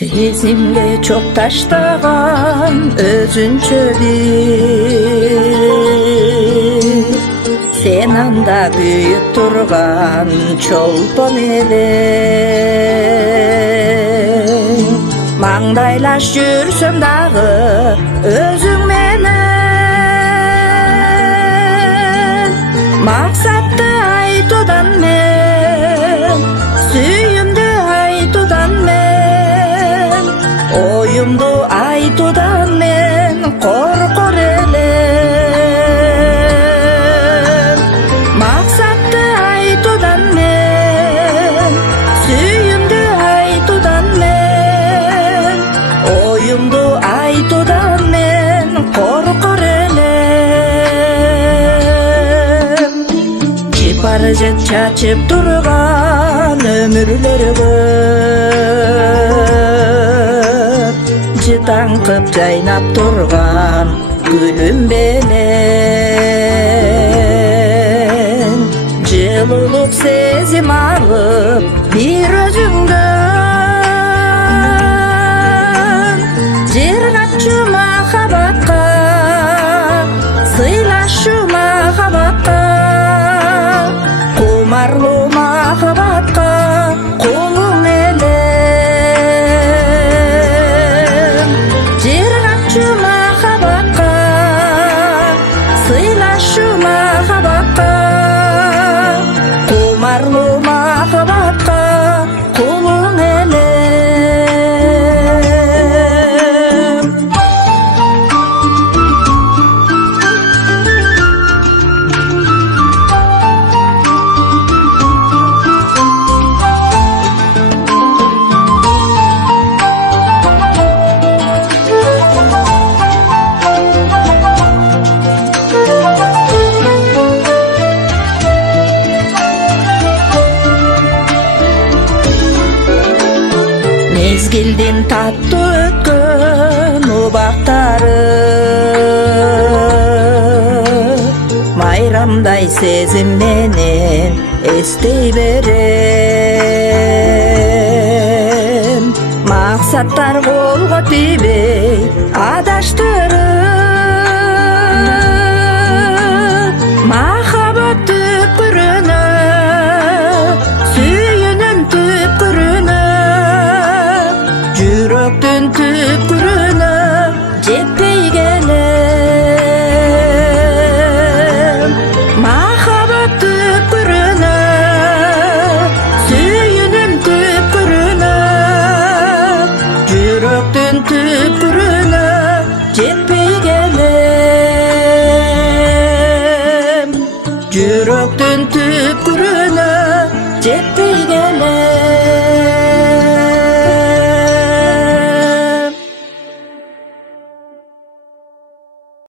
Сезимге çok таштаган өзүнчө бир сен анда күйүп турган чолпон элең маңдайлаш жүрсөм дагы өзүң менен максатты айтуудан мен сүйүмдү айтуудан мен оюмду айтуудан мен коркор элем максатты айтуудан мен сүйүмдү айтуудан мен оюмду айтуудан мен коркор элем жипар жет чачып турган өмүрлөргө жытаңкып жайнап турган гүлүм менен жылуулук сезим алып бир өзүңдөн жер катчу махабатка сыйлашуу махабатка кумарлуу махабатка кулуң элем жер катчу махабатка сыйлашуу махабатка кумарлуу махабатка кулуң элем мезгилдин таттуу өткөн убактары майрамдай сезим менен эстей берем максаттар колго тийбей адаштырып махабат түпкүрүнө сүйүүнүн түпкүрүнө жүрөктүн түпкүрүнө жетпей келем махабат түпкүрүнө сүйүүнүн түпкүрүнө жүрөктүн